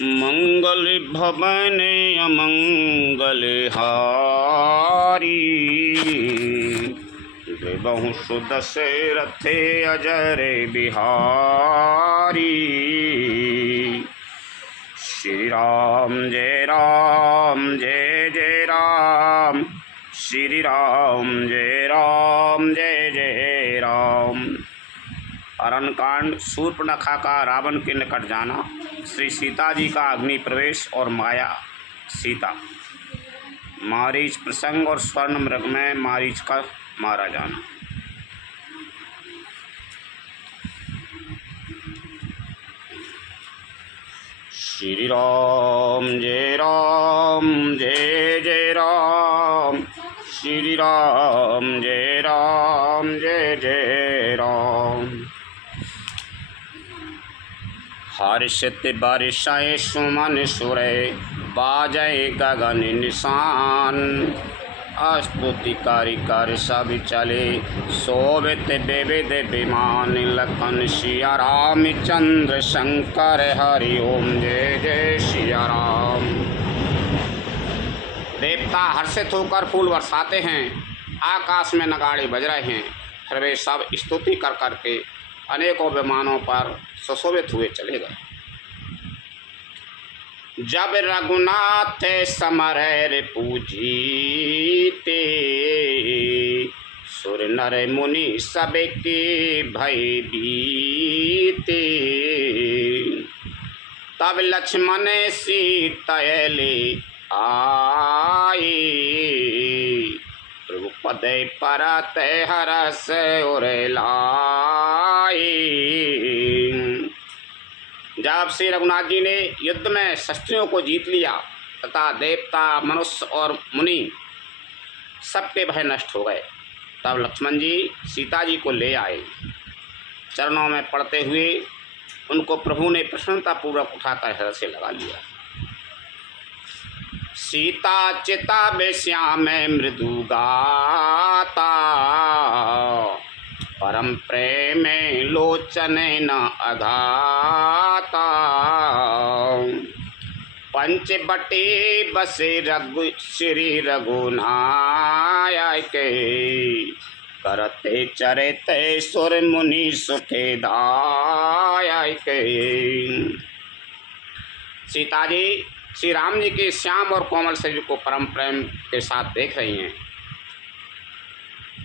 मंगल भवन अमंगल हारी, देवहु सुदशरथ अजर बिहारी। श्री राम जय राम जय जय राम, श्री राम जय जय राम। अरण्यकांड, शूर्पणखा का रावण के निकट जाना, श्री सीता जी का अग्नि प्रवेश और माया सीता, मारीच प्रसंग और स्वर्ण मृग में मारीच का मारा जाना। श्री राम जय जय राम, श्री राम जय जय राम। हर्षित बरसाए सुमन सुरे, बाजय गगन निशान। स्तुति कर सब चले, शोभित विविध विमान। लखन सिया राम चंद्र शंकर, हरि ओम जय जय सिया राम। देवता हर्षित होकर फूल बरसाते हैं, आकाश में नगाड़े बज रहे हैं, फिर वे सब स्तुति कर करके अनेकों विमानों पर सुशोभित हुए चले गए। जब रघुनाथ समर पूजीते, सुर नर मुनि सबके भय बीते। तब लक्ष्मण सीता ले आए, प्रभु पद परत हरस और लाए। जब श्री रघुनाथ जी ने युद्ध में शस्त्रियों को जीत लिया तथा देवता मनुष्य और मुनि सबके भय नष्ट हो गए, तब लक्ष्मण जी सीता जी को ले आए। चरणों में पड़ते हुए उनको प्रभु ने प्रसन्नतापूर्वक उठाकर हृदय से लगा लिया। सीता चिता श्याम मृदु गाता, परम प्रेम लोचन न अघाता। पंचवटी बसे श्री रघुनायक, करते चरते सुर मुनि सुखे दायक। सीता जी श्री राम जी के श्याम और कोमल शरीर को परम प्रेम के साथ देख रही हैं,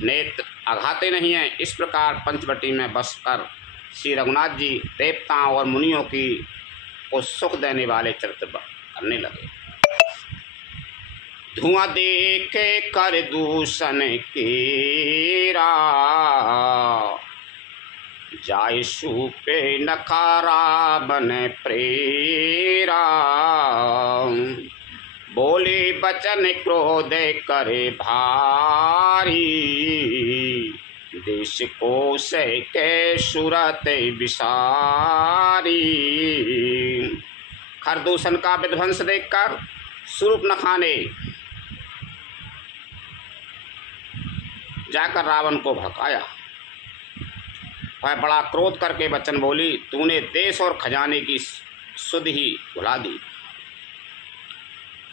नेत्र आघाते नहीं हैं। इस प्रकार पंचवटी में बसकर श्री रघुनाथ जी देवताओं और मुनियों की को सुख देने वाले चरित्र करने लगे। धुआं देखे कर दूषण केरा, जाय सूपे नखारा बन प्रेरा। बोले बचन क्रोध करे भारी, देश कोश के सुरत विसारी। खरदूषण का विध्वंस देखकर शूर्पणखा ने जाकर रावण को भड़काया। वह बड़ा क्रोध करके वचन बोली, तूने देश और खजाने की सुध ही भुला दी।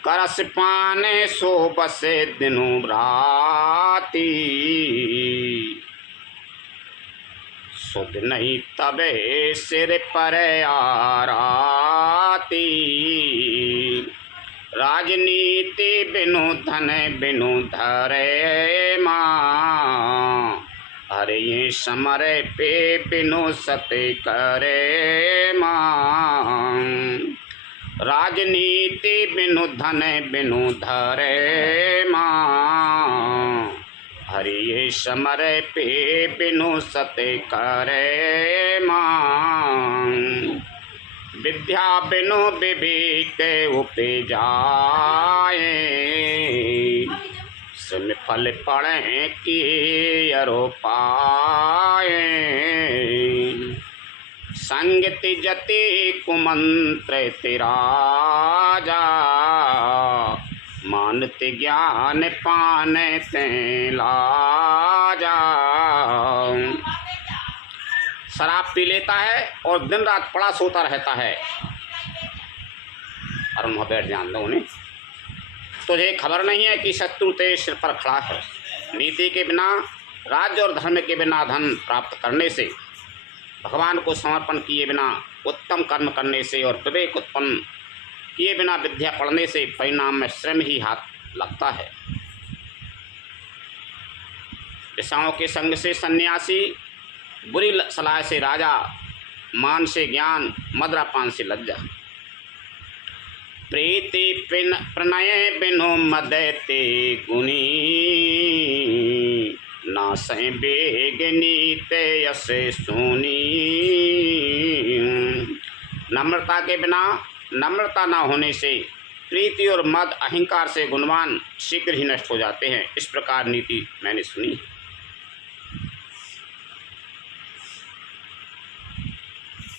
करस पाने सो बसे दिनों राती, सुध नहीं तबे सिर पर आराती। राजनीति बिनु धन बिनु धरे माँ, अरे ये समर पे बिनु सते करे माँ। राजनीति बिनु धन बिनु धरे माँ, हरि ये समर पे बिनु सते करे माँ। विद्या बिनु विवेक उपजाए, सुन फल पढ़े कि अरो पाए। संगति जति कुमंत्र तिराजा, मानत ज्ञान पान ते लाजा। शराब पी लेता है और दिन रात पड़ा सोता रहता है, और वहाँ बैठ जान दो उन्हें। तुझे खबर नहीं है कि शत्रु तेरे सिर पर खड़ा है। नीति के बिना, राज्य और धर्म के बिना धन प्राप्त करने से, भगवान को समर्पण किए बिना उत्तम कर्म करने से और विवेक उत्पन्न किए बिना विद्या पढ़ने से परिणाम में श्रम ही हाथ लगता है। विषयों के संग से सन्यासी, बुरी सलाह से राजा, मान से ज्ञान, मदिरापान से लज्जा। प्रीति प्रणय बिनु मदते गुनी, नासै बेगनी ते यसे सुनी। नम्रता के बिना, नम्रता न होने से, प्रीति और मद अहंकार से गुणवान शीघ्र ही नष्ट हो जाते हैं। इस प्रकार नीति मैंने सुनी।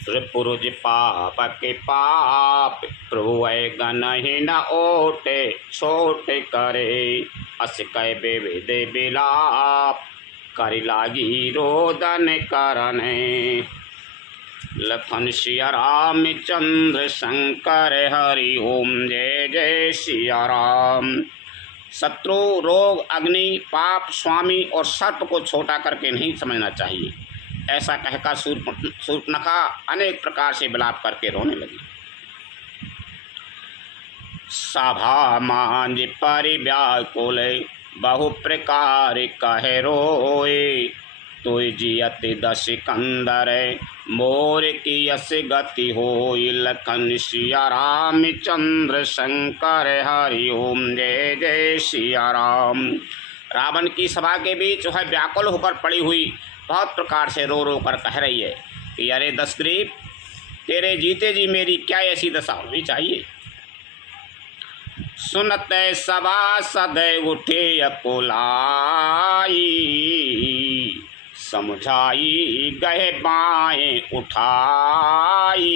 त्रिपुरुष पाप के पाप, प्रभु गण ही न ओटे, छोटे करे अस कै बेदे बिलाप, कर लागी रोदन करने। लखन सिया राम चंद्र शंकर हरि ओम जय जय सिया राम। शत्रु, रोग, अग्नि, पाप, स्वामी और सर्प को छोटा करके नहीं समझना चाहिए। ऐसा कहकर शूर्पणखा अनेक प्रकार से विलाप करके रोने लगी। सभा मांझ परिव्याकुल, बहु प्रकार कहे रोए, तो जियत दस कंदर, मोर की यस गति होई। लखन सिया राम चंद्र शंकर हरि ओम जय जय सिया राम। रावण की सभा के बीच वह व्याकुल होकर पड़ी हुई बहुत प्रकार से रो रो कर कह रही है कि अरे दशग्रीव, तेरे जीते जी मेरी क्या ऐसी दशा होनी चाहिए। सुनते सभा सदैव उठे अकुलाई, समझाई गए बाएं उठाई।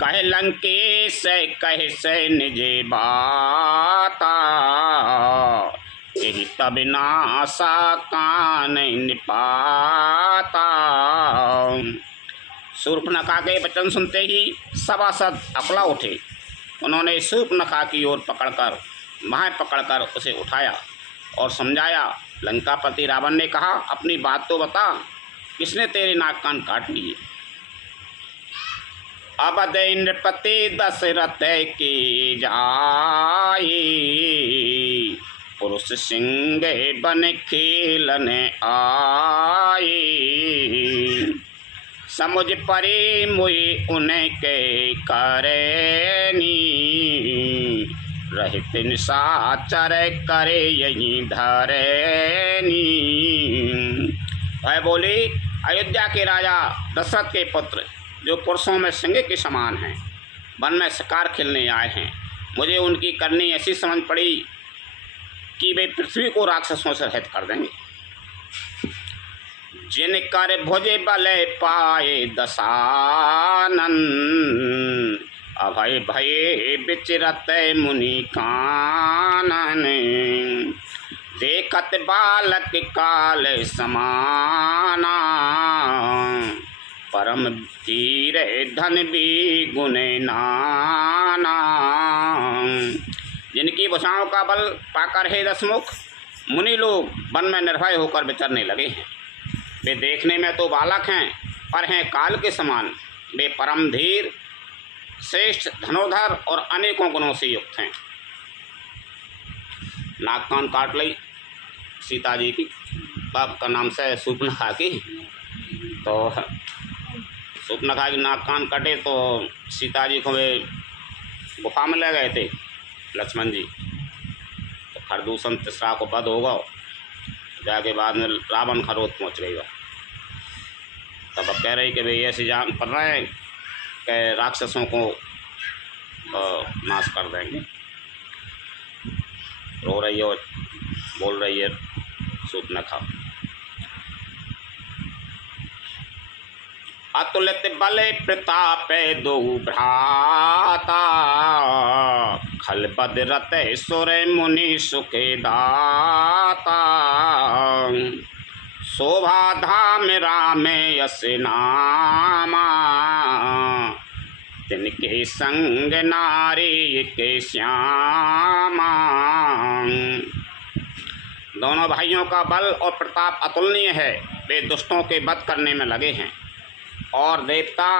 कह लंकेश कह से निजे बाता, यही तब नासा कान निपाता। शूर्पणखा के वचन सुनते ही सभासद अकला उठे। उन्होंने शूर्पणखा की ओर पकड़कर, बाहें पकड़कर उसे उठाया और समझाया। लंकापति रावण ने कहा, अपनी बात तो बता, किसने तेरे नाक कान काट लिए। अवध नृपति दशरथ की जाई, पुरुष सिंह बन खेलने आई। समुझ परे मुई उनके करेनी, रहित निशाचर करे यही धरेनी। वह बोली, अयोध्या के राजा दशरथ के पुत्र, जो पुरुषों में सिंह के समान हैं, वन में शिकार खेलने आए हैं, मुझे उनकी करनी ऐसी समझ पड़ी कि वे पृथ्वी को राक्षसों से रहित कर देंगे। जिनकर भुजे बल पाए दशानन, अभय भये विचरत मुनि कानन। देखत बालक काल समाना, परम धीर धन भी गुणे नाना। जिनकी भुजाओं का बल पाकर हे दशमुख, मुनि लोग वन में निर्भय होकर विचरने लगे हैं। वे देखने में तो बालक हैं, पर हैं काल के समान। वे परम धीर, श्रेष्ठ धनुर्धर और अनेकों गुणों से युक्त हैं। नाक कान काट ली सीता जी की, बाप का नाम से शूर्पणखा की। तो शूर्पणखा की नाक कान कटे तो सीता जी को वे गुफा में ले गए थे लक्ष्मण जी। तो खरदूषण तीसरा को बद होगा, जाके बाद में रावण खरोद पहुँच गई। तब अब कह रही कि भाई ऐसे जान पड़ रहे हैं कि राक्षसों को नाश कर देंगे। रो रही है और बोल रही है शूर्पणखा। अतुलित बल प्रताप दो भ्राता, खल बद रत सुर मुनि सुखे दाता। शोभा धाम राम यश नामा, तिनके संग नारी के श्यामा। दोनों भाइयों का बल और प्रताप अतुलनीय है। वे दुष्टों के वध करने में लगे हैं और देवता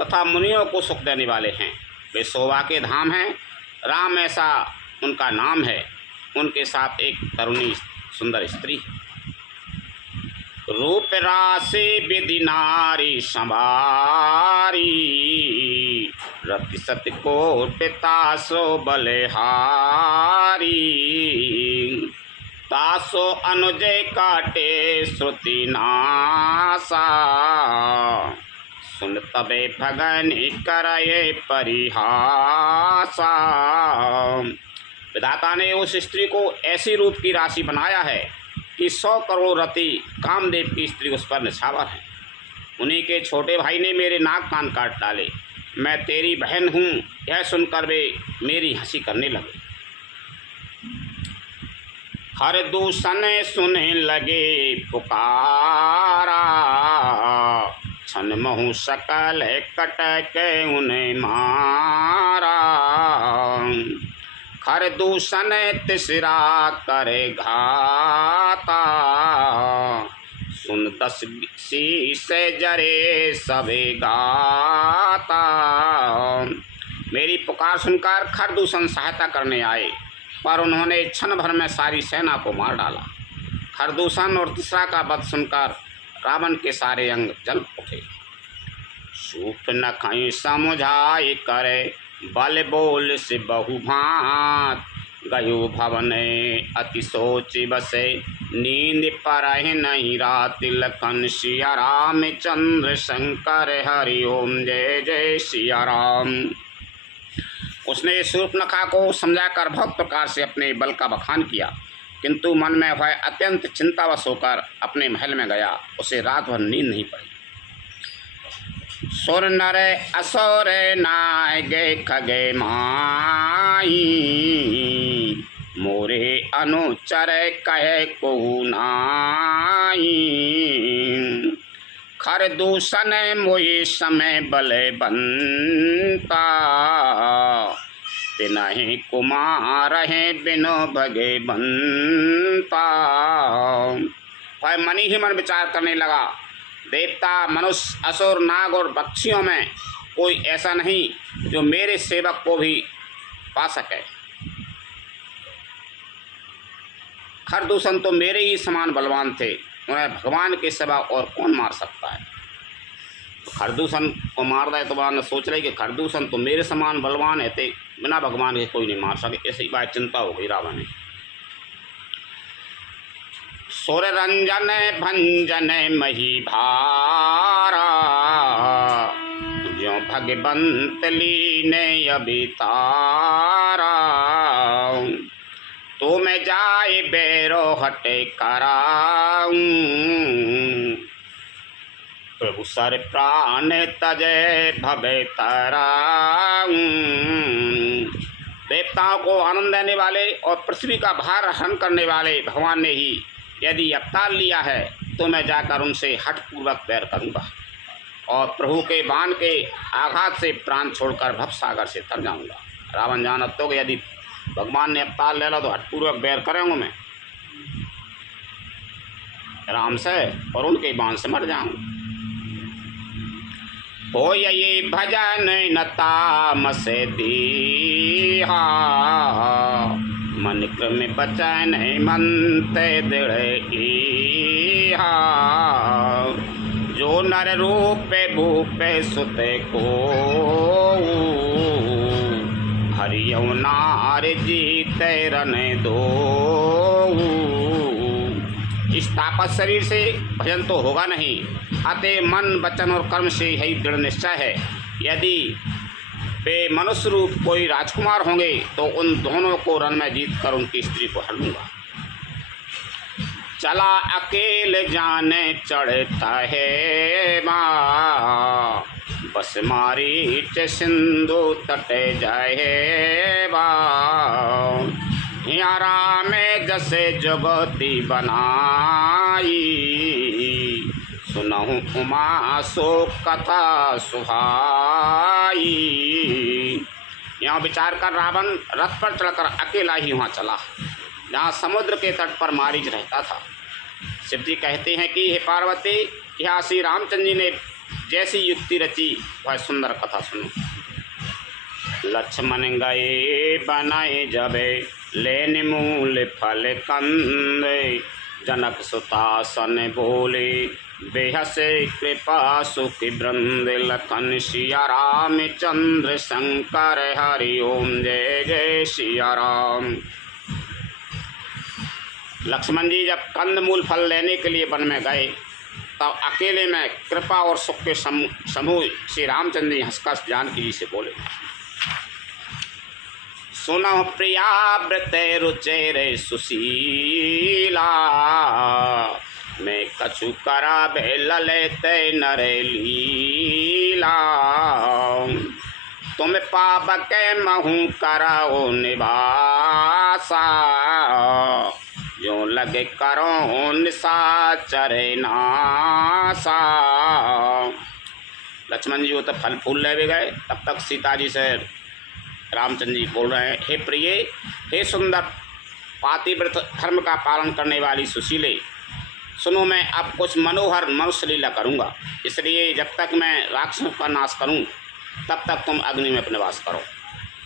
तथा मुनियों को सुख देने वाले हैं। वे शोभा के धाम हैं। राम ऐसा उनका नाम है। उनके साथ एक तरुणी सुंदर स्त्री है। रूप राशि विधि नारी संवारी, रति सत्य को पिता सो बलिहारी। तासो अनुजय काटे श्रुति नासा, सुन तबे भगन करये परिहासा। विधाता ने उस स्त्री को ऐसी रूप की राशि बनाया है कि 100 करोड़ रति कामदेव की स्त्री उस पर निछावर है। उन्हीं के छोटे भाई ने मेरे नाक कान काट डाले। मैं तेरी बहन हूँ, यह सुनकर वे मेरी हंसी करने लगे। हर दूषण सुने लगे पुकारा, छन महु सकल कटक उन्हें मारा। खर दूषण तिसरा करे घाता, सुन 10 शीश जरे सबे गाता। मेरी पुकार सुनकर खरदूषण सहायता करने आए, पर उन्होंने क्षण भर में सारी सेना को मार डाला। खरदूषण और तीसरा का वध सुनकर रावण के सारे अंग जल उठे। सूप न कहीं समझाई करे, बल बोल से बहुभात। गयो भवन अति सोच बसे, नींद पर नहीं रात। लखन सिया राम चंद्र शंकर हरि ओम जय जय सिया राम। उसने शूर्पणखा को समझाकर बहुत प्रकार से अपने बल का बखान किया, किंतु मन में वह अत्यंत चिंतावश होकर अपने महल में गया। उसे रात भर नींद नहीं पड़ी। सुर नर असुर नाय गे खगे माई, मोरे अनुचर कहे को नाई। खरदूषण मोहि समय बल बनता, तिनहि कुमार है बिनो भगे बनता। वह मन ही मन विचार करने लगा, देवता मनुष्य असुर नाग और पक्षियों में कोई ऐसा नहीं जो मेरे सेवक को भी पा सके। खरदूषण तो मेरे ही समान बलवान थे, उन्हें भगवान के सिवा और कौन मार सकता है। तो खरदूषण को मार दे तो भगवान सोच रहे कि खरदूषण तो मेरे समान बलवान है, ते बिना भगवान के कोई नहीं मार सके। ऐसी बात चिंता हो गई रावण ने। सुर रंजन भंजन मही भारा, जो भगवंत लीने अभितारा। तो मैं जाए बेरो हटे कराऊं, प्रभु सर प्राण तजे भवे तराऊं। देवताओं को आनंद देने वाले और पृथ्वी का भार हरण करने वाले भगवान ने ही यदि अवतार लिया है, तो मैं जाकर उनसे हठपूर्वक पैर करूंगा और प्रभु के बाण के आघात से प्राण छोड़कर भवसागर से तर जाऊंगा। रावण जानत तो कि यदि भगवान ने अवतार ले लो तो हठपूर्वक बैर करेंगे मैं राम से और उनके बाण से मर जाऊंगा। हो ये भजन नताम से दीहा, मन क्रम बचन मनते दृढ़ इहा। जो नर रूपे भूपे सुते को, हरियो नार जीते रने दो। इस तापत शरीर से भजन तो होगा नहीं, अतः मन वचन और कर्म से यही दृढ़ निश्चय है। यदि वे मनुष्य रूप कोई राजकुमार होंगे तो उन दोनों को रण में जीत कर उनकी स्त्री को हर लूँगा। चला अकेले जाने चढ़ता है माँ, बस मारी च सिंधु तटे जाए बा। यारा में जैसे जगती बनाई, सुनहु उमा सो कथा सुहाई। यहाँ विचार कर रावण रथ पर चढ़कर अकेला ही वहाँ चला जहाँ समुद्र के तट पर मारीच रहता था। शिव जी कहते हैं कि हे पार्वती, यहाँ श्री रामचंद्र जी ने जैसी युक्ति रची वह सुंदर कथा सुनो। लक्ष्मण गए बनाए जबे लेने मूल फल कंद, जनक सुतासन बोले बेहसे कृपा सुख वृंद, लखन सिया राम चंद्र शंकर हरि ओम जय जय सिया राम। लक्ष्मण जी जब कंदमूल फल लेने के लिए वन में गए तब अकेले में कृपा और सुख के समूह श्री रामचंद्र जी हंसकर जानकी जी से बोले, सुनो प्रिया व्रत रुचेरे सुशीला, मैं कछु करा बे ललित नरे लीला, तुम पाप के महू कराओ निवासा, जो लगे करो निशाचरे नासा। लक्ष्मण जी वो तो फल फूल ले भी गए, तब तक सीता जी से रामचंद्र जी बोल रहे हैं, हे प्रिय, हे सुंदर पातिव्रत धर्म का पालन करने वाली सुशीले, सुनो मैं अब कुछ मनोहर मनुष्य लीला करूँगा, इसलिए जब तक मैं राक्षसों का नाश करूँ तब तक तुम अग्नि में निवास करो।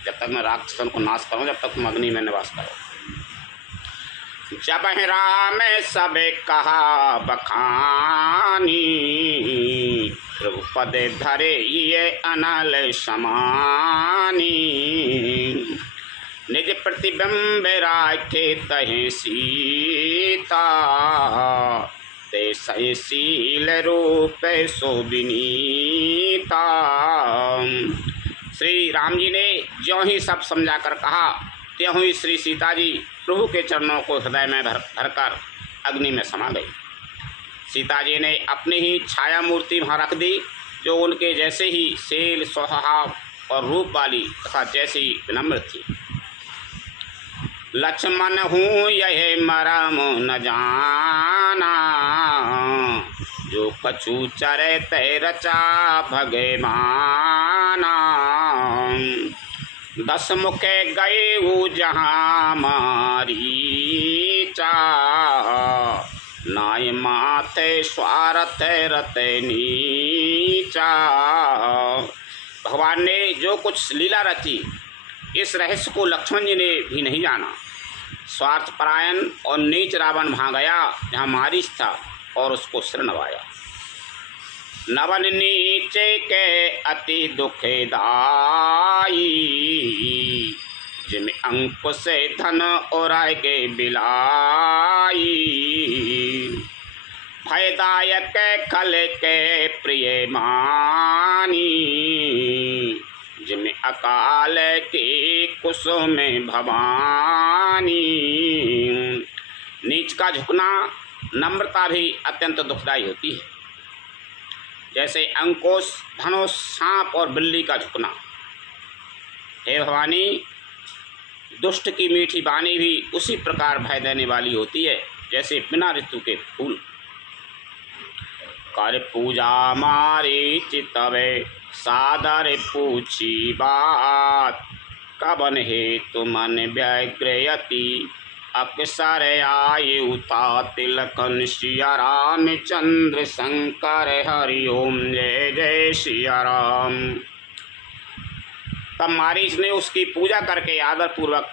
जब तक मैं राक्षसों को नाश करूँ जब तक तुम अग्नि में निवास करो। जब राम सबे कहा बखानी, प्रभु पद धरे ये अनल समानी, निज प्रतिबिंब राखे तहे सीता, ते सहशील रूप शोभिनीता। श्री राम जी ने ज्यों ही सब समझा कर कहा त्यों ही श्री सीता जी प्रभु के चरणों को हृदय में भरकर अग्नि में समा गई। सीता जी ने अपनी ही छाया मूर्ति वहाँ रख दी, जो उनके जैसे ही शील स्वभाव और रूप वाली तथा जैसी विनम्र थी। लक्ष्मण हूँ यह मरम न जाना, जो कछु चरे ते रचा भगवाना, 10 मुखे गए वो जहाँ मारीचा, नाय माथे स्वार्थ रते नीचा। भगवान ने जो कुछ लीला रची इस रहस्य को लक्ष्मण जी ने भी नहीं जाना। स्वार्थपरायण और नीच रावण वहाँ गया जहाँ मारीच था और उसको सिर नवाया। नवन नीचे के अति दुखदाई, जिमें अंकुश धन और के बिलाई, भयदायक खल के प्रिय मानी, जिमें अकाल की कुसुम भवानी। नीच का झुकना नम्रता भी अत्यंत दुखदायी होती है, जैसे अंकुश धनुष सांप और बिल्ली का झुकना। हे भवानी, दुष्ट की मीठी वाणी भी उसी प्रकार भय देने वाली होती है जैसे बिना ऋतु के फूल। कर पूजा मारी चितवे सादर पूछी बात, कबन हे तुमन व्यग्रयति अक्सर आयुता, तिलकन सिया राम चंद्र शंकर हरि ओम जय जय सिया राम। तब मारीच ने उसकी पूजा करके आदर पूर्वक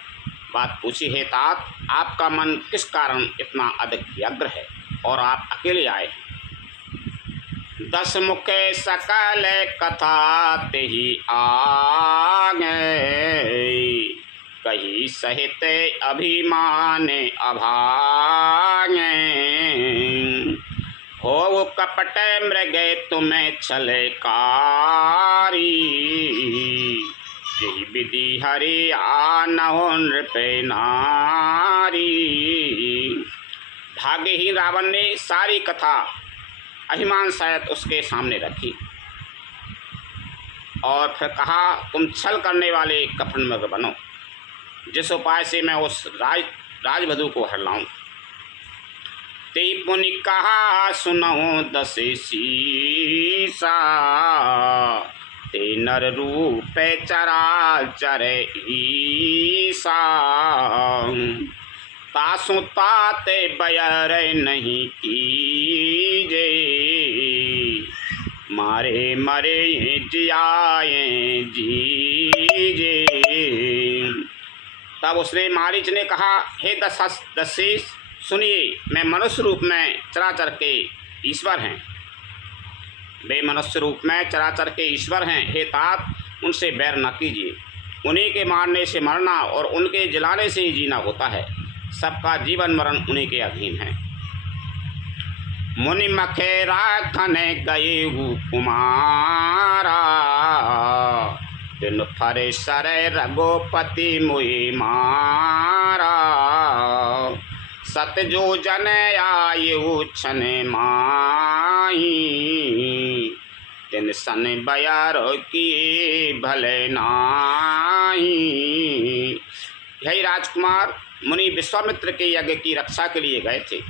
बात पूछी, हे तात, आपका मन किस कारण इतना अधिक व्यग्र है और आप अकेले आए? 10 मुखे सकल कथा तेहि आगे, कही सहित अभिमान अभागे, हो कपट मृग तुम्हें छलकारी, यही विधि हरि आनहो नृप नारी। भाग्यहीन रावण ने सारी कथा अभिमान सहित उसके सामने रखी और फिर कहा, तुम छल करने वाले कपट मृग बनो, जिस उपाय से मैं उस राजवधू को हर लाऊं। ते पुनि कहा सुनो दस शीसा, ते नर रूप चराचर ईसा, तासु ताते बयर नहीं कीजे, मारे मरे जियाए जीजे। तब उसने मारीच ने कहा, हे दशेश सुनिए, मैं मनुष्य रूप में चराचर के ईश्वर हैं, वे मनुष्य रूप में चराचर के ईश्वर हैं। हे तात, उनसे बैर न कीजिए, उन्हीं के मारने से मरना और उनके जलाने से ही जीना होता है, सबका जीवन मरण उन्हीं के अधीन है। मुनि मखे राखन गए कुमारा, दिन फरे सरे रघुपति मुहि मारा, सतजो जन आयु छन माही, तिन सन बयार किए भले नाही। यही राजकुमार मुनि विश्वामित्र के यज्ञ की रक्षा के लिए गए थे।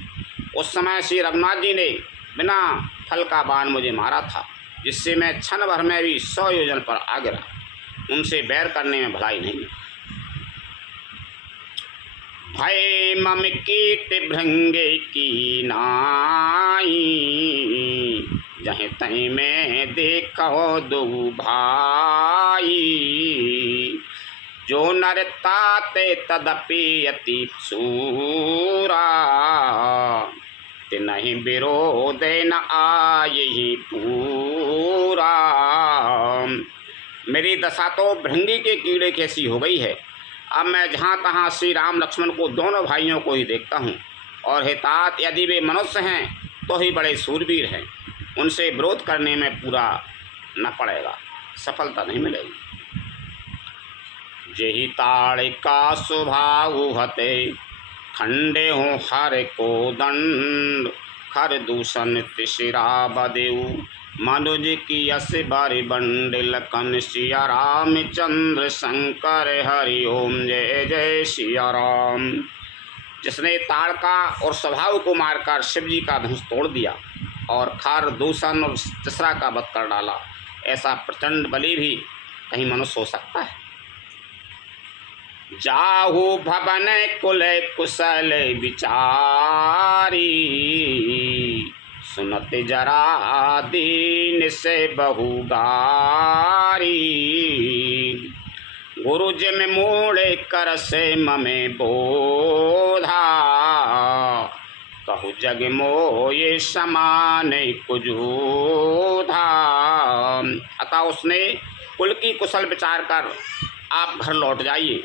उस समय श्री रघुनाथ जी ने बिना फल का बाण मुझे मारा था, जिससे मैं क्षण भर में भी 100 योजन पर आ गिरा। उनसे बैर करने में भलाई नहीं। भय मम कीट भृंगे की नाई, जहीं तहीं में देखो दो भाई, जो नर ताते तदपि अति सूरा, तिनहि विरोध न आयहि पूरा। मेरी दशा तो भृंगी के कीड़े कैसी हो गई है। अब मैं जहाँ तहाँ श्री राम लक्ष्मण को, दोनों भाइयों को ही देखता हूँ। और हे तात, यदि वे मनुष्य हैं तो ही बड़े सूरवीर हैं, उनसे विरोध करने में पूरा न पड़ेगा, सफलता नहीं मिलेगी। जेहि ताड़ का स्वभाव हते, खंडे हो हर को दंड, खर दूषण तिसरा बदेऊ, मनुज की यश बारी बंड, लखन सिया रामचंद्र शंकर हरि ओम जय जय सिया राम। जिसने ताड़का और स्वभाव को मारकर शिव जी का धनुष तोड़ दिया और खार दूषण और तिसरा का वध कर डाला, ऐसा प्रचंड बलि भी कहीं मनुष्य हो सकता है। जाहु भवन कुल कुशल विचारी, सुनत जरा दीन से बहुगारी, गुरु जिम मूड़े कर से ममे बोधा, कहु जग मोये समान कुजूधा। अतः उसने कुल की कुशल विचार कर आप घर लौट जाइए।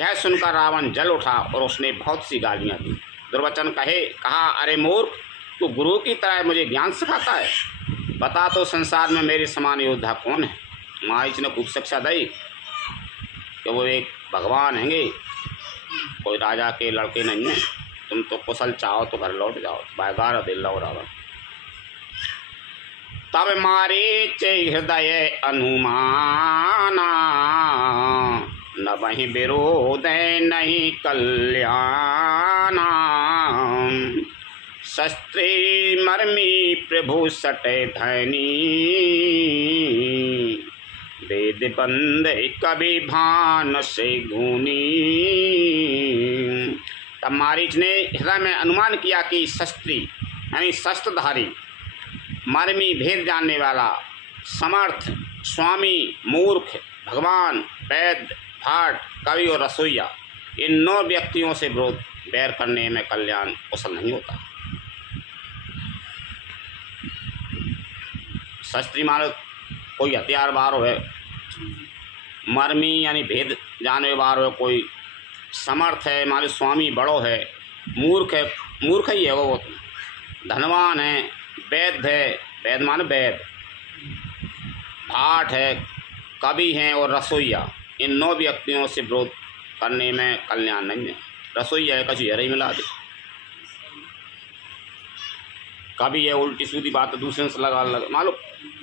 यह सुनकर रावण जल उठा और उसने बहुत सी गालियाँ दी। दुर्वचन कहा, अरे मूर्ख, तू गुरु की तरह मुझे ज्ञान सिखाता है, बता तो संसार में मेरे समान योद्धा कौन है। मारीच ने खूब शिक्षा दी कि वो एक भगवान हैंगे, कोई राजा के लड़के नहीं हैं, तुम तो कुशल चाहो तो घर लौट जाओ, बायगार दिल लो रावण। तब मारीच हृदय अनुमाना, न वहीं विरोध नहीं कल्याणा, शस्त्री मर्मी प्रभु सटे धनी, वेद बंद कभी भान से गुनी। तब मारीच ने हृदय में अनुमान किया कि शस्त्री यानी शस्त्रधारी, मर्मी भेद जानने वाला, समर्थ, स्वामी, मूर्ख, भगवान, वैद्य, भाट, कवि और रसोईया, इन 9 व्यक्तियों से विरोध बैर करने में कल्याण कुशल नहीं होता। शस्त्री मानो कोई हथियार बार है, मर्मी यानी भेद जानने वार हो, कोई समर्थ है मानो स्वामी बड़ो है, मूर्ख ही है वो, धनवान है, वैद्य है, वैद्य मानो वैद, भाट है, कवि हैं और रसोईया, इन 9 व्यक्तियों से विरोध करने में कल्याण नहीं है। रसोईया है कछु ही मिला दे, कवि है उल्टी सीधी बात दूसरे से लगा मालूम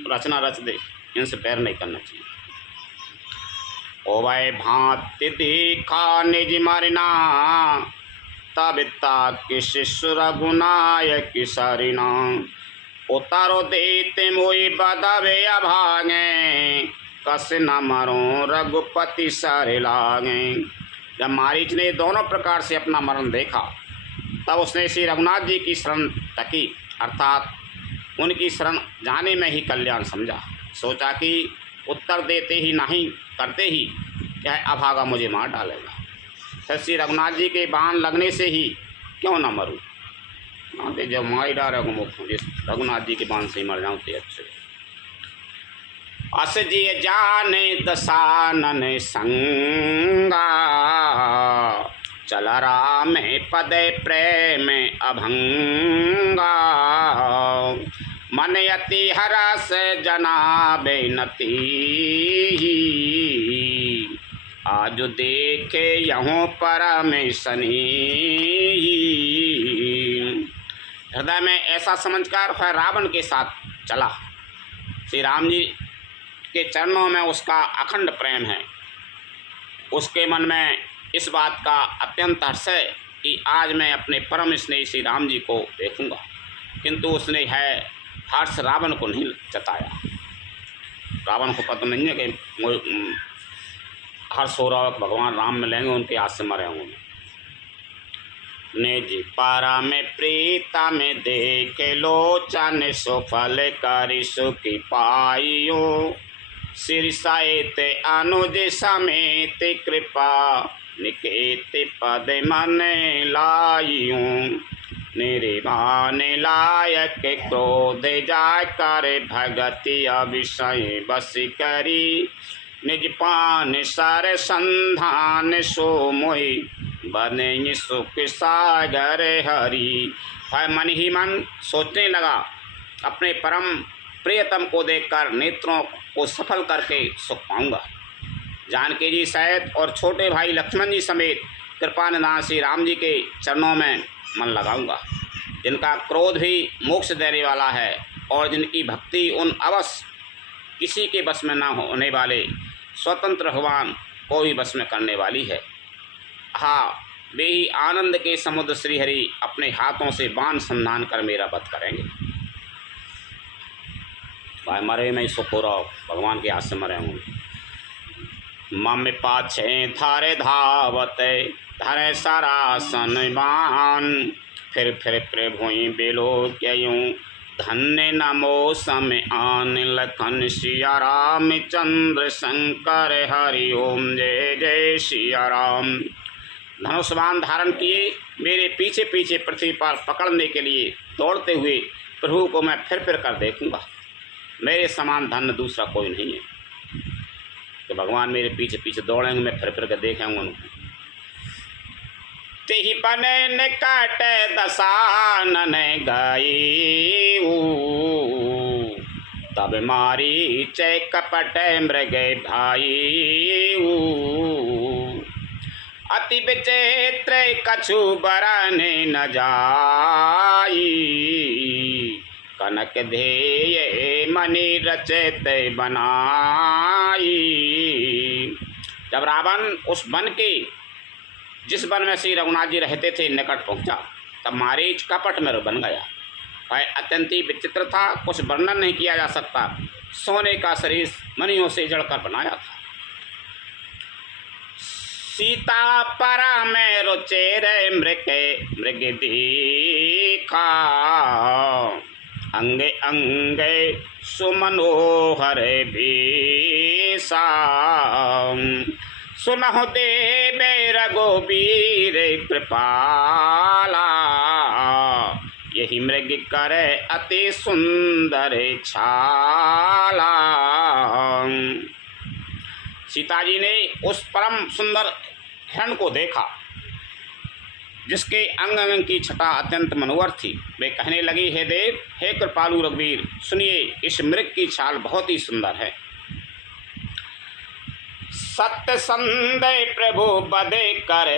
रचना रच दे, इनसे पैर नहीं करना चाहिए। ओ भाई भांति देखा निज मरना, तबिता के शिशु रघुनायक सरिना उतारो देते मोई बदवे अभागे कस न मरो रघुपति सर लागे। जब मारीच ने दोनों प्रकार से अपना मरण देखा तब उसने श्री रघुनाथ जी की शरण तकी, अर्थात उनकी शरण जाने में ही कल्याण समझा। सोचा कि उत्तर देते ही नहीं करते ही यह अभागा मुझे मार डालेगा, फिर श्री रघुनाथ जी के बाण लगने से ही क्यों न मरूं। तो जब मार ही डालेगा मुझे रघुनाथ जी के बाण से ही मर जाऊँ तो अच्छे। अस जी जाने दसानन संगा चल राम पद प्रेम अभंगा मन अति हरस जनाबे नती आज देखे यहों परमेशनी। हृदय में ऐसा समझकर वह रावण के साथ चला। श्री राम जी के चरणों में उसका अखंड प्रेम है। उसके मन में इस बात का अत्यंत हर्ष है कि आज मैं अपने परम स्नेही श्री राम जी को देखूंगा, किंतु उसने है हर्ष रावण को नहीं जताया। रावण को पता नहीं है कि हर्ष हो रहा है भगवान राम मिलेंगे, उनके हाथ से मरे होंगे। निज पारा में प्रीता में देख लोचन सुफल करि सुखी पाइयो सिरसायत अनुज समेत कृपा निकेत पद मन लायूं निर्वाण लायक क्रोध जाय कर भगति अविषय बस करी निज पान सर संधान सो मोहि बने सुख सागर हरि। वह मन ही मन सोचने लगा, अपने परम प्रियतम को देखकर नेत्रों को सफल करके सुख पाऊंगा। जानकी जी सहित और छोटे भाई लक्ष्मण जी समेत कृपानिधान श्री राम जी के चरणों में मन लगाऊंगा, जिनका क्रोध भी मोक्ष देने वाला है और जिनकी भक्ति उन अवश्य किसी के बस में न होने वाले स्वतंत्र भगवान को ही बस में करने वाली है। हाँ, वे ही आनंद के समुद्र श्री हरि अपने हाथों से बाण संधान कर मेरा वध करेंगे। भाई मरे में सुख हो रहा भगवान के हाथ से मरे होंगे। मम पाछे धारे धावत धरे सरासन बाण फिर प्रभु बेलो क्यों धन्य नमो सम आन लखन सिया राम चंद्र शंकर हरि ओम जय जय सिया राम। धनुष्बाण धारण किए मेरे पीछे पीछे पृथ्वी पर पकड़ने के लिए दौड़ते हुए प्रभु को मैं फिर कर देखूंगा। मेरे समान धन्य दूसरा कोई नहीं है कि भगवान मेरे पीछे पीछे दौड़ेंगे, मैं फिर कर देखेंगे उनको। तेहि बने निकट दसानन गई तब मारी चय कपट मृग भाई अति विचित्र कछु बरने न जाई कनक धेय मणि रचित बनाई। जब रावण उस वन के जिस वन में श्री रघुनाथ जी रहते थे निकट पहुंचा तब मारीच कपट में बन गया। वह अत्यंत ही विचित्र था, कुछ वर्णन नहीं किया जा सकता। सोने का शरीर मणियों से जड़कर बनाया था। सीता परा में रुचेर मृग दीखा अंगे अंगे सुमनोहर भीषा सुनहु देवे रघुबीर कृपाला यही मृग करे अति सुंदर छाला। सीता जी ने उस परम सुंदर हिरण को देखा जिसके अंग अंग की छटा अत्यंत मनोहर थी। वे कहने लगी, हे देव, हे कृपालु रघुवीर, सुनिए इस मृग की छाल बहुत ही सुंदर है। सत्य संदेह प्रभु बदे कर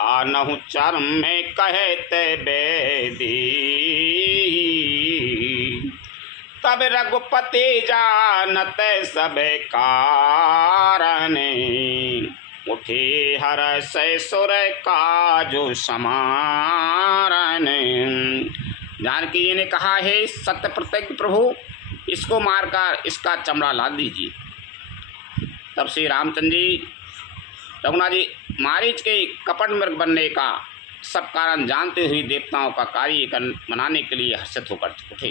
आनहु चरम में कहते बेदी तब रघुपति जानत सब कारण उठे हर से सुर का जो समारण। जानकी जी ने कहा, हे सत्य प्रत्यक्ष प्रभु, इसको मारकर इसका चमड़ा लाद दीजिए। तब श्री रामचंद्र जी, रघुनाथ जी मारीच के कपट मृग बनने का सब कारण जानते हुए देवताओं का कार्य बनाने के लिए हर्षित होकर उठे।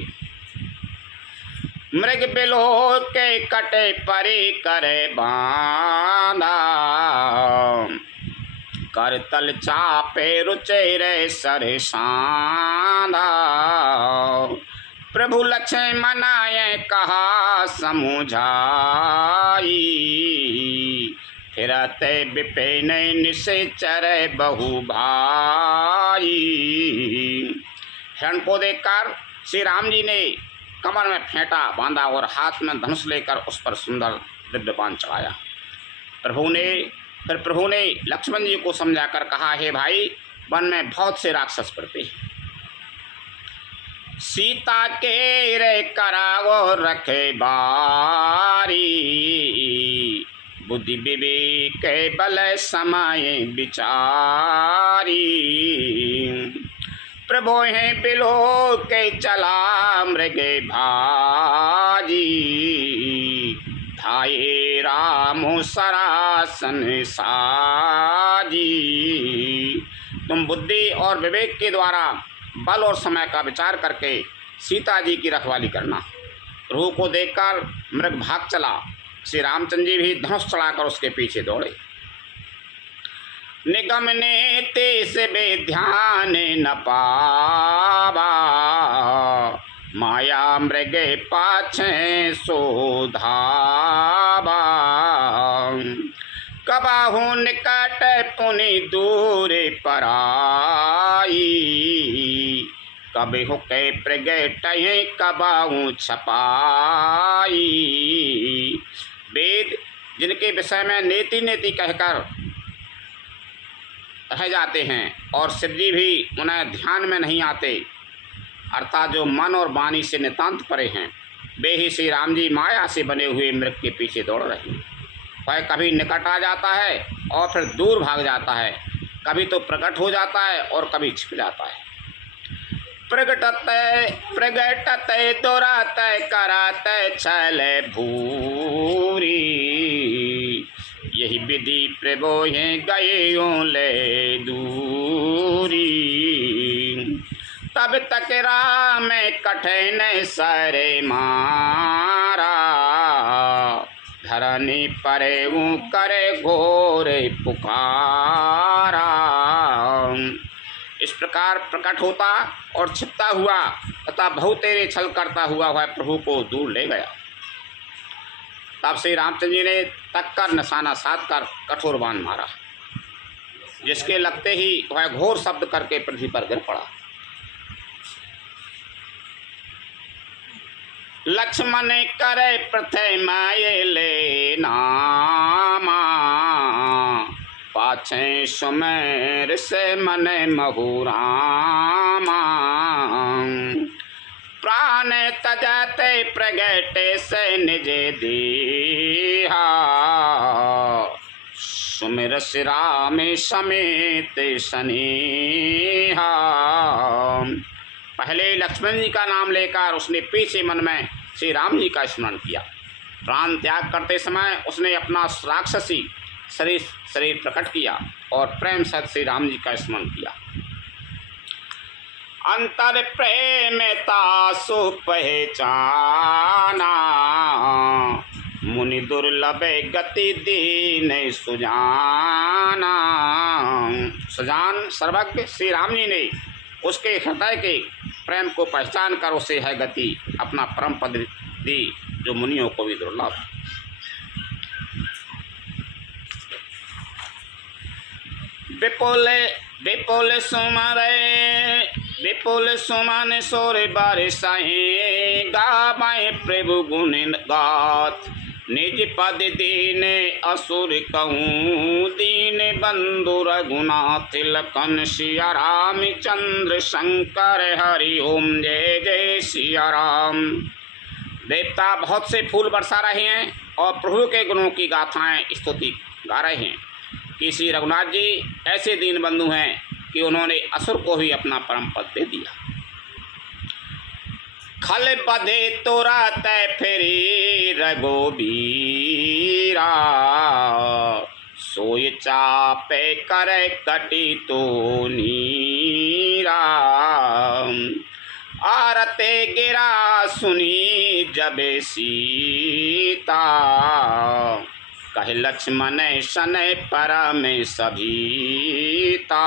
मृग बिलो के कटे परे करे बांधा, कर तल चापे रुचे रे सरे सांधा। प्रभु लक्ष्मण मनाए कहा समुझाई, फिरते विपिन निश्चर बहु भाई। हिरण को देखकर श्री राम जी ने कमर में फेंटा बांधा और हाथ में धनुष लेकर उस पर सुंदर दिव्य बाण चढ़ाया। प्रभु ने लक्ष्मण जी को समझाकर कहा, हे भाई, वन में बहुत से राक्षस पड़ते हैं, सीता के रे करावो रखे बारी, बुद्धि विवेक के बल समय विचारी। प्रभु है बिलो के चला मृगे भाजी, धाये रामो सरासन साजी। तुम बुद्धि और विवेक के द्वारा बल और समय का विचार करके सीता जी की रखवाली करना। प्रभु को देखकर मृग भाग चला। श्री रामचंद्र जी भी धनुष चढ़ाकर उसके पीछे दौड़े। निगम ने तेस बे ध्यान न पावा, माया मृगे पाछे सोधावा। कबाहु निकट पुनि दूर पराई, कभी हुके प्रगट कबाहु छपाई। वेद जिनके विषय में नेति नेति कहकर रह जाते हैं और सिद्धि भी उन्हें ध्यान में नहीं आते, अर्थात जो मन और वाणी से नितांत परे हैं, वे ही श्री राम जी माया से बने हुए मृग के पीछे दौड़ रहे हैं। वह कभी निकट आ जाता है और फिर दूर भाग जाता है, कभी तो प्रकट हो जाता है और कभी छिप जाता है। प्रगटते दुराते कराते छल भूरी, यही विधि प्रभु हैं गए ले दूरी। तब तक राम कठिन सरे मारा, धरनी परे करे घोर पुकारा। इस प्रकार प्रकट होता और छिपता हुआ तथा बहुत तेरे छल करता हुआ वह प्रभु को दूर ले गया। तब श्री रामचंद्र जी ने तक कर निशाना साध कर कठोर बाण मारा, जिसके लगते ही वह घोर शब्द करके पृथ्वी पर गिर पड़ा। लक्ष्मण करे प्रथम ले नामा, पाछे सुमेर से मन महुरामा। प्राण तजते प्रगटे से निज देहा, सुमिर राम समेत सनेहा। पहले लक्ष्मण जी का नाम लेकर उसने पीछे मन में श्री राम जी का स्मरण किया। प्राण त्याग करते समय उसने अपना राक्षसी शरीर प्रकट किया और प्रेम सहित श्री राम जी का स्मरण किया। अंतर प्रेम तासु पहचाना, मुनि दुर्लभ गति दीन सुजाना। सुजान सर्वज्ञ श्री राम जी ने उसके हृदय के प्रेम को पहचान कर उसे है गति अपना परम पद दी, जो मुनियों को भी दुर्लभ। विपुल सुमन सोर बारिशाहे, गावे प्रभु गुण गाथ। निज पद दीन असुर कहूँ, दीन बंधु रघुनाथ लखन सिया राम चंद्र शंकर हरि ओम जय जय सिया राम। देवता बहुत से फूल बरसा रहे हैं और प्रभु के गुणों की गाथाएं स्तुति गा रहे हैं। कि श्री रघुनाथ जी ऐसे दीन बंधु हैं कि उन्होंने असुर को ही अपना परम पद दे दिया। खल बधे तोरा तय फेरी रघुबीरा, सोय चापे करे कटी तो नीरा। आरते गिरा सुनी जबे सीता, कहे लक्ष्मण शनै परम सभीता।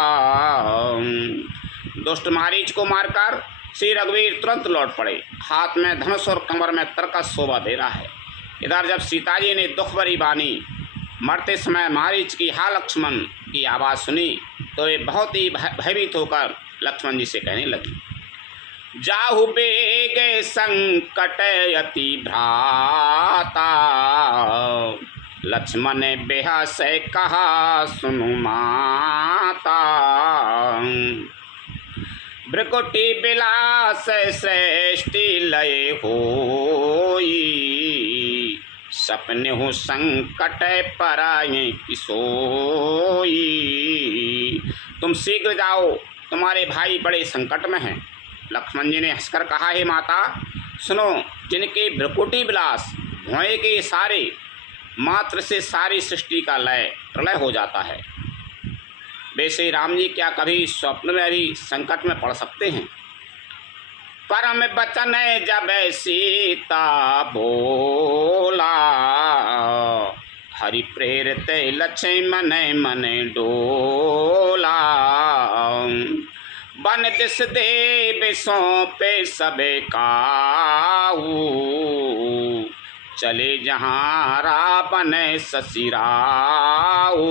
दुष्ट मारीच को मारकर श्री रघुवीर तुरंत लौट पड़े। हाथ में धनुष और कमर में तरकस शोभा दे रहा है। इधर जब सीता जी ने दुख भरी बानी मरते समय मारीच की हा लक्ष्मण की आवाज़ सुनी तो ये बहुत ही भयभीत होकर लक्ष्मण जी से कहने लगी, जाहु बेगे संकट यति भ्राता, लक्ष्मण बेहा से कहा सुनु माता। भृकुटी बिलास श्रेष्ठि लय होई, सपने हो संकट पराये किसोई। तुम शीघ्र जाओ, तुम्हारे भाई बड़े संकट में हैं। लक्ष्मण जी ने हंसकर कहा, हे माता सुनो, जिनके भ्रकुटी विलास भुएं के इशारे मात्र से सारी सृष्टि का लय प्रलय हो जाता है, वैसे राम जी क्या कभी स्वप्न में भी संकट में पड़ सकते हैं। परम बचन जब सीता बोला, हरि प्रेरित लक्ष्मण मन डोला। बन दिस देव सौंपे सबे काऊ, चले जहाँ रावण ससिराऊ।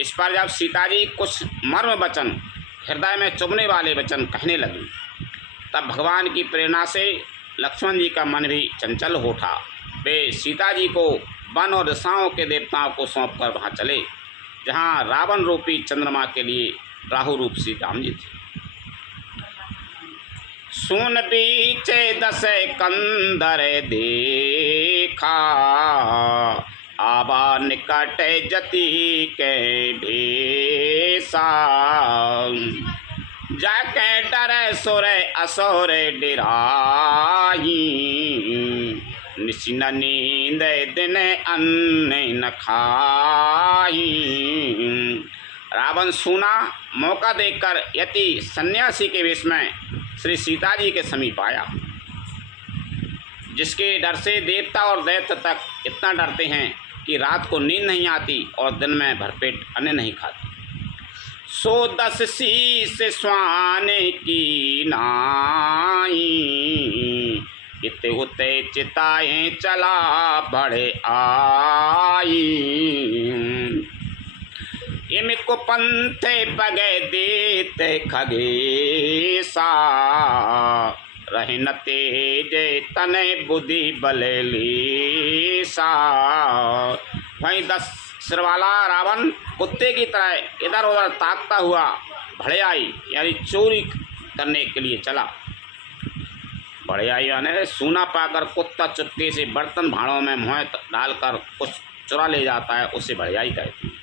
इस पर जब सीता जी कुछ मर्म वचन, हृदय में चुभने वाले वचन कहने लगी, तब भगवान की प्रेरणा से लक्ष्मण जी का मन भी चंचल हो उठा। वे सीता जी को वन और दिशाओं के देवताओं को सौंपकर वहाँ चले जहाँ रावण रूपी चंद्रमा के लिए राहु रूप श्री राम जी थे। सुन बीचे दस कंदर देखा, आबा निकट जति के भेसा। जाके डरे सोरे असोरे डिराही, निशिन नींद दिन अन्न न खाही। रावण सूना मौका देखकर यति सन्यासी के वेश में श्री सीता जी के समीप आया, जिसके डर से देवता और दैत्य तक इतना डरते हैं कि रात को नींद नहीं आती और दिन में भरपेट अन्न नहीं खाते। सो 10 शीस स्वान की नाई, इते उते चिताएं चला बढ़े आई। इमिको पंथे पगे देते खगेसा, रहे न तेज तने बुद्धि बलेलीसा। वहीं 10 सिर वाला रावण कुत्ते की तरह इधर उधर ताकता हुआ भड़याई यानी चोरी करने के लिए चला। भड़याई यानी सूना पाकर कुत्ता चुपके से बर्तन भाड़ों में मुँह डालकर कुछ चुरा ले जाता है, उसे भड़याई कहते हैं।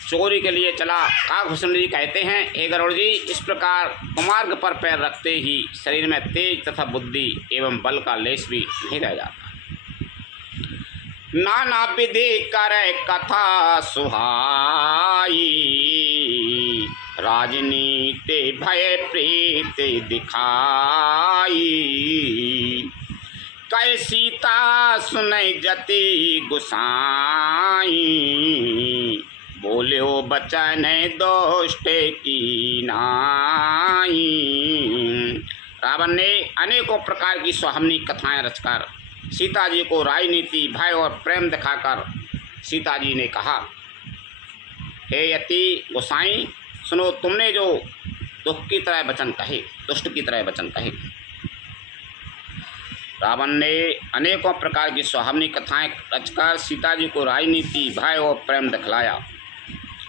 चोरी के लिए चला। काकभूषण जी कहते हैं, हे गरुड़ जी, इस प्रकार कुमार्ग पर पैर रखते ही शरीर में तेज तथा बुद्धि एवं बल का लेश भी नहीं रह जाता। नाना विधि करे कथा सुहाई, राजनीति भय प्रीति दिखाई। कै सीता सुनै जति गुसाई, बोल्यो बचन दोष्ट की नाई। रावण ने अनेकों प्रकार की सुहावनी कथाएं रचकर सीता जी को राजनीति भय और प्रेम दिखाकर सीता जी ने कहा, हे यति गोसाई सुनो, तुमने जो दुख की तरह वचन कहे, दुष्ट की तरह वचन कहे। रावण ने अनेकों प्रकार की सुहावनी कथाएं रचकर सीता जी को राजनीति भय और प्रेम दिखलाया।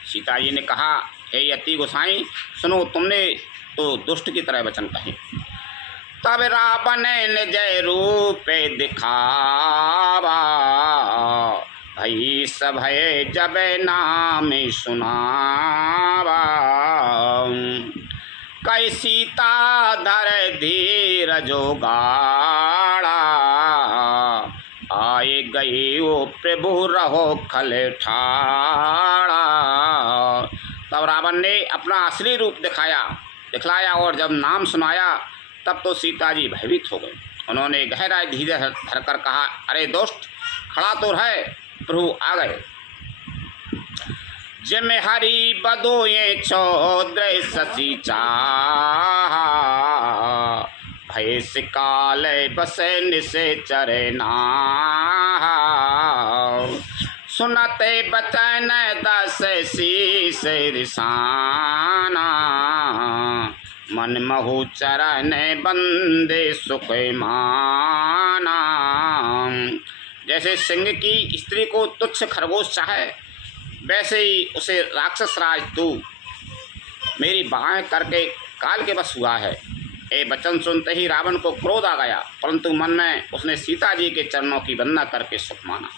सीता जी ने कहा, हे यति गोसाई सुनो, तुमने तो दुष्ट की तरह वचन कहे। तब रावण निज रूप दिखावा, भई सभय जब नाम सुनावा। कै सीता धर धीर जोगाड़ा, आए गई वो प्रभु रहो खल ठाड़ा। तब रावण ने अपना असली रूप दिखलाया और जब नाम सुनाया तब तो सीता जी भयभीत हो गए। उन्होंने गहरा धीरे धरकर कहा, अरे दोस्त खड़ा तो है, प्रभु आ गए। जिम हरि बदो ये चौद्र ससी चाहा, भय सिकाल बसे निसे चरे नाहा। सुनते बचन दस शीस रिसाना, मन महु चरण बंदे सुख माना। जैसे सिंह की स्त्री को तुच्छ खरगोश चाहे, वैसे ही उसे राक्षस राज तू मेरी बाहें करके काल के बस हुआ है। ये वचन सुनते ही रावण को क्रोध आ गया, परंतु मन में उसने सीता जी के चरणों की वंदना करके सुख माना।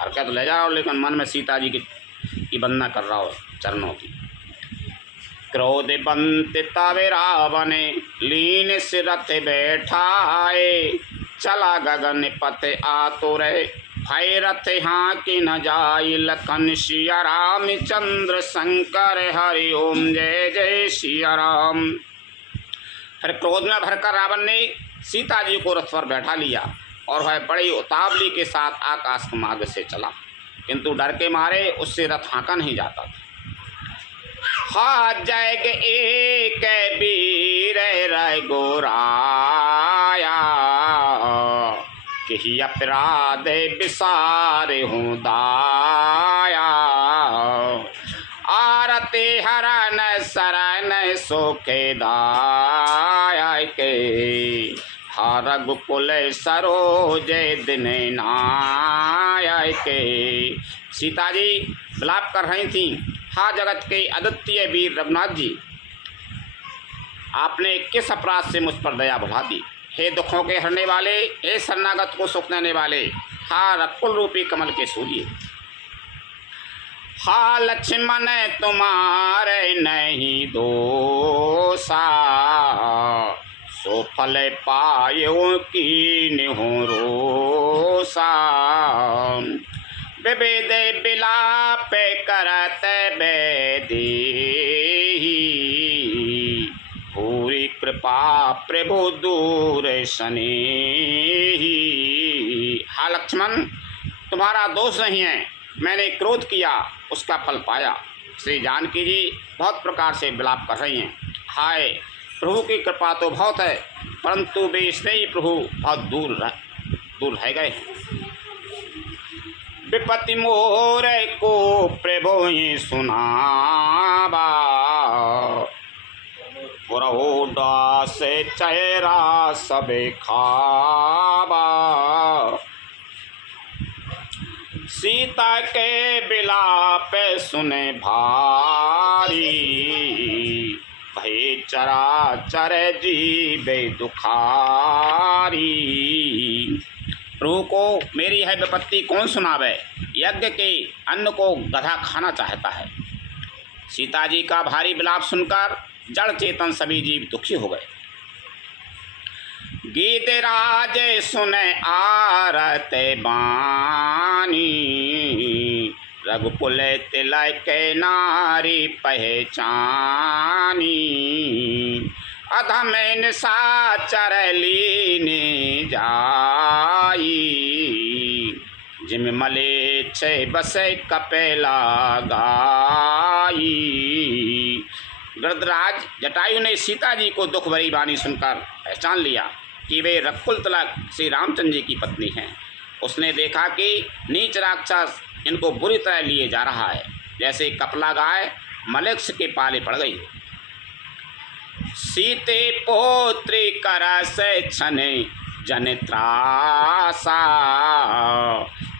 और क्या तो ले जाओ, लेकिन मन में सीता जी की वंदना कर रहा हो चरणों की। क्रोध बंत तब रावण लीन सिरथ बैठाए, चला गगन पथ आतुर भय रथ हाँ कि न जाय। लखन सिया राम चंद्र शंकर हरि ओम जय जय सिया राम। फिर क्रोध में भरकर रावण ने सीता जी को रथ पर बैठा लिया और वह बड़ी उतावली के साथ आकाश के मार्ग से चला, किंतु डर के मारे उससे रथ हाँका नहीं जाता था। हा जैग एक वीर रय गोराया, कि अपराध विसार हूँ दाया। आरती हरण शरण सुखे दाया के, रघुकुल सरोज दिन नाया के। सीता जी विलाप कर रही थीं, हा जगत के अद्वितीय वीर रघुनाथ जी, आपने किस अपराध से मुझ पर दया भुला दी। हे दुखों के हरने वाले, हे शरणागत को सुख देने वाले, हा रकुल रूपी कमल के सूर्य। हा लक्ष्मण तुम्हारे नहीं दोषा, सो फल पायो की निहोरोसा। विविध बिलाप करत बेदी, पूरी कृपा प्रभु दूर सनेही। हा लक्ष्मण, तुम्हारा दोष नहीं है, मैंने क्रोध किया उसका फल पाया। श्री जानकी जी बहुत प्रकार से विलाप कर रही हैं। हाय प्रभु की कृपा तो बहुत है, परंतु वे स्नेही प्रभु बहुत दूर रह गए हैं। विपत्ति मोर को प्रभु ही सुनावा, पुरहो दास चेहरा सबे खावा। सीता के बिलाप सुने भारी, भय चराचर जीवे दुखारी। प्रभु को मेरी है विपत्ति कौन सुनावे, यज्ञ के अन्न को गधा खाना चाहता है। सीता जी का भारी विलाप सुनकर जड़ चेतन सभी जीव दुखी हो गए। गीतराज सुने आरत बानी, रघुकुल तिलक नारी पहचानी। अधम निशाचर लीने जाई, जिम मले छे बसे कपेला गाई। गृधराज जटायु ने सीता जी को दुख भरी वाणी सुनकर पहचान लिया कि वे रकुल तिलक श्री रामचंद्र जी की पत्नी हैं। उसने देखा कि नीच राक्षस इनको बुरी तरह लिए जा रहा है, जैसे कपला गाय मलेक्ष के पाले पड़ गई। सीते पोत्री करस छने जन त्रासा,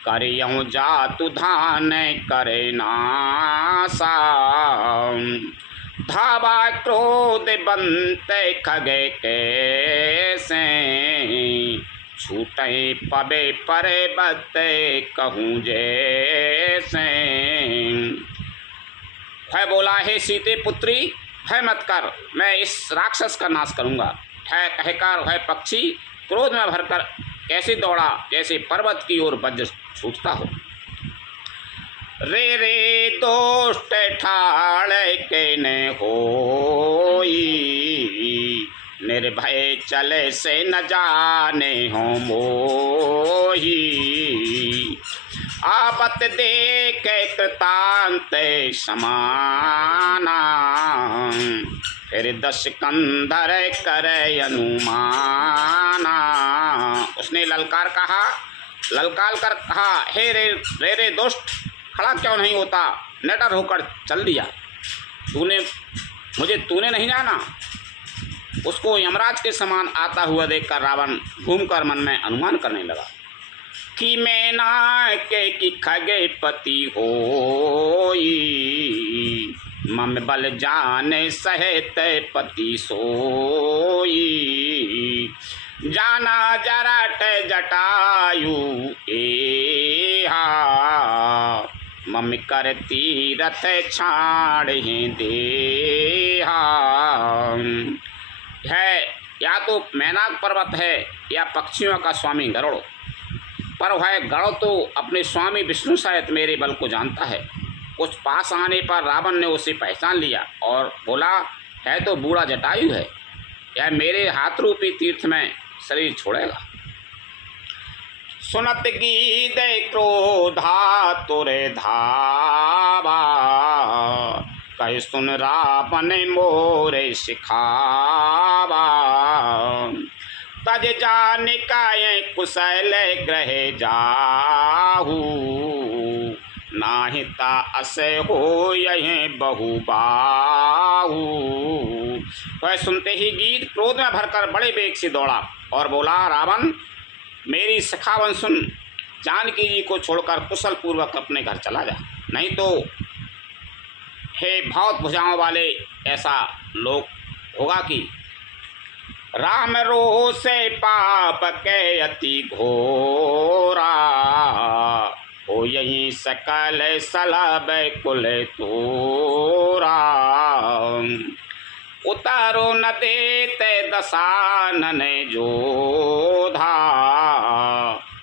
करियहु जातु धान करे नासा। धावा क्रोध बंत खगे के छूटे पबे पर्वत कहूँ जैसे। है बोला, हे सीते पुत्री भय मत कर, मैं इस राक्षस का नाश करूँगा। है कहकर वह पक्षी क्रोध में भरकर कैसे दौड़ा जैसे पर्वत की ओर वज्र छूटता हो। रे रे दोष्ट ठाड़ के न होई, निर्भय चले से न जाने हो मोही। आपत देख कृतांत समाना, फिर दश कंधर करे अनुमाना। उसने ललकार कर कहा, हे रे दोस्त, खड़ा क्यों नहीं होता, निडर होकर चल दिया। तूने नहीं जाना। उसको यमराज के समान आता हुआ देखकर रावण घूमकर मन में अनुमान करने लगा कि मैं ना के कि खगे पति होई, मम बल जाने सहित पति सोई। जाना जरट जटायु एहा, मम कर तीरथ छाड़ देहा। है या तो मैनाक पर्वत है या पक्षियों का स्वामी गरुड़, पर वह गरुड़ तो अपने स्वामी विष्णु सहित मेरे बल को जानता है। कुछ पास आने पर रावण ने उसे पहचान लिया और बोला, है तो बूढ़ा जटायु है, यह मेरे हाथ रूपी तीर्थ में शरीर छोड़ेगा। सुनत गीत क्रोधा तुरे धावा, कह सुन रावण मोरे सिखावा। तज जान काय कुशल ग्रह जाहू, नाहिता अस हो यह बहुबाहू। वह सुनते ही गीत क्रोध में भरकर बड़े वेग से दौड़ा और बोला, रावण मेरी सखावन सुन, जानकी जी को छोड़कर कुशल पूर्वक अपने घर चला जा, नहीं तो हे बहुत भुजाओं वाले ऐसा लोग होगा कि राम रोह से पाप के अति घोरा, हो यही सकल सलब कुल तोरा। उतारो न देते दसानन जोधा,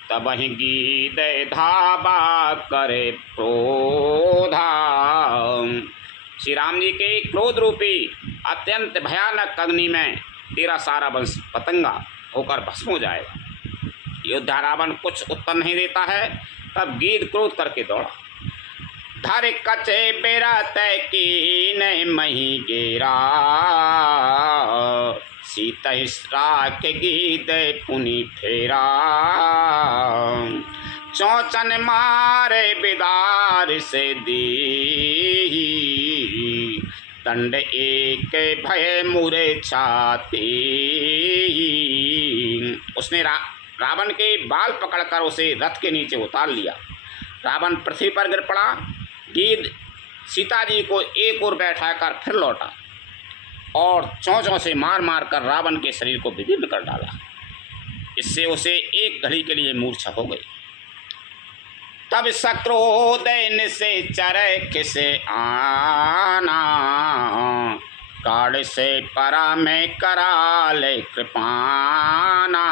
तब ही गीत धाबा करे क्रोधा। श्री राम जी के क्रोध रूपी अत्यंत भयानक अग्नि में तेरा सारा वंश पतंगा होकर भस्म हो जाएगा। योद्धा रावण कुछ उत्तर नहीं देता है, तब गीत क्रोध करके दौड़ा। धर कचे बेरा तय की न मही गेरा, सीता के गीत पुनि फेरा। चौचन मारे बिदार से दी, दंड एक भय मुरे छाती। उसने रावण के बाल पकड़कर उसे रथ के नीचे उतार लिया। रावण पृथ्वी पर गिर पड़ा। गीध सीता जी को एक ओर बैठाकर फिर लौटा और चोंचों से मार मार कर रावण के शरीर को विदीर्ण कर डाला। इससे उसे एक घड़ी के लिए मूर्छा हो गई। तब सक्रोधन से चरख से आना, काड़ से परा में कराल कृपाना।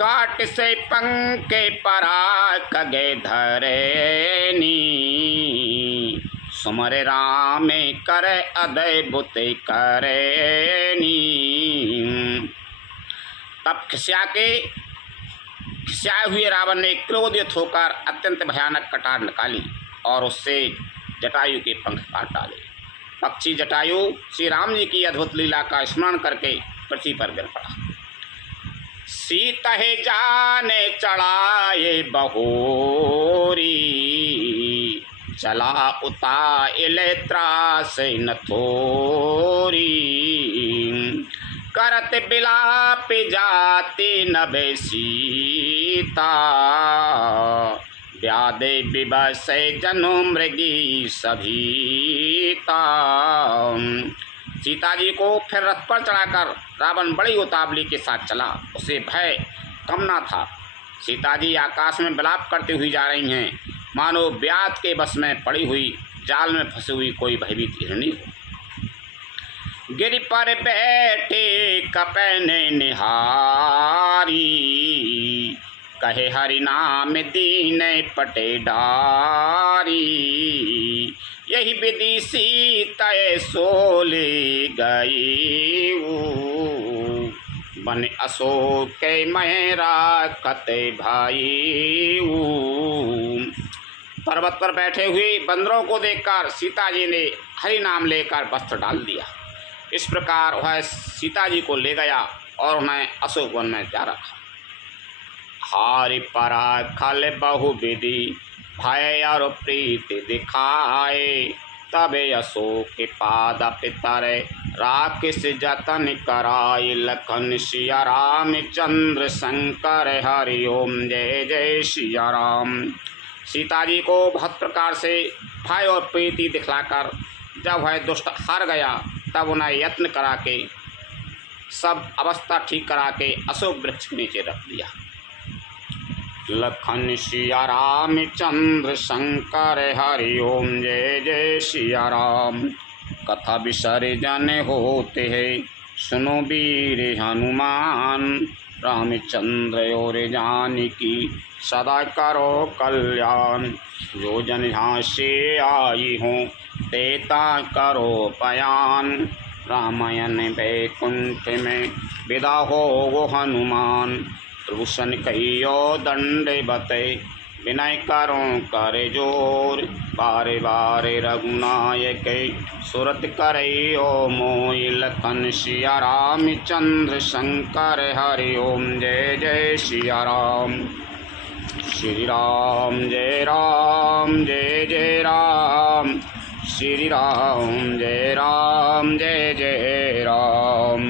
काट से पंके परा कगे धरेनी, सुमर राम कर अद्भुत करेनी। तब खिसियाए हुए रावण ने क्रोधित होकर अत्यंत भयानक कटार निकाली और उससे जटायु के पंख काट डाले। पक्षी जटायु श्री राम जी की अद्भुत लीला का स्मरण करके पृथ्वी पर गिर पड़ा। सीता है जाने चढ़ाए बहोरी, चला उताइल त्रास न थोरी। करत बिलाप जाति नभे सीता, व्याधे विवश जनु मृगी सभीता। सीता जी को फिर रथ पर चढ़ाकर रावण बड़ी उतावली के साथ चला। उसे भय कम ना था। सीता जी आकाश में विलाप करती हुई जा रही हैं, मानो व्याध के बस में पड़ी हुई, जाल में फंसी हुई कोई भयभीत हिरणी हो। गिर पर बैठे कपन निहारी, कहे हरि नाम दीन पटे डारी। यही विधि सीता सोले गई, बन अशोक के मेरा कते भाई। पर्वत पर बैठे हुए बंदरों को देखकर सीता जी ने हरि नाम लेकर वस्त्र डाल दिया। इस प्रकार वह सीता जी को ले गया और उन्हें अशोक वन में जा रखा। हारि परा खल बहु विधि, भय और प्रीति दिखाए। तबे अशोक के पाद पितर, राकेश जतन कराय। लखन सिया राम चंद्र शंकर, हरि ओम जय जय सिया राम। सीता जी को बहुत प्रकार से भय और प्रीति दिखलाकर जब वह दुष्ट हार गया, तब उन्हें यत्न करा के सब अवस्था ठीक करा के अशोक वृक्ष के नीचे रख दिया। लखन सिया राम चंद्र शंकर, हरि ओम जय जय सिया राम। कथा विसर्जन होते हैं, सुनो वीर हनुमान। रामचंद्र और जानकी सदा करो कल्याण। जो जन यहाँ से आई हो, देता करो बयान। रामायण वैकुंठ में विदा हो वो हनुमान। प्रभुषण कहियो दंडवते, विनय करो कर जोर। बारे बारे रघुनायक, सुरत करियो मोहि। लखन सिया राम चंद्र शंकर, हरि ओम जय जय सिया राम। श्री राम जय राम जय जय राम। श्री राम जय जय राम।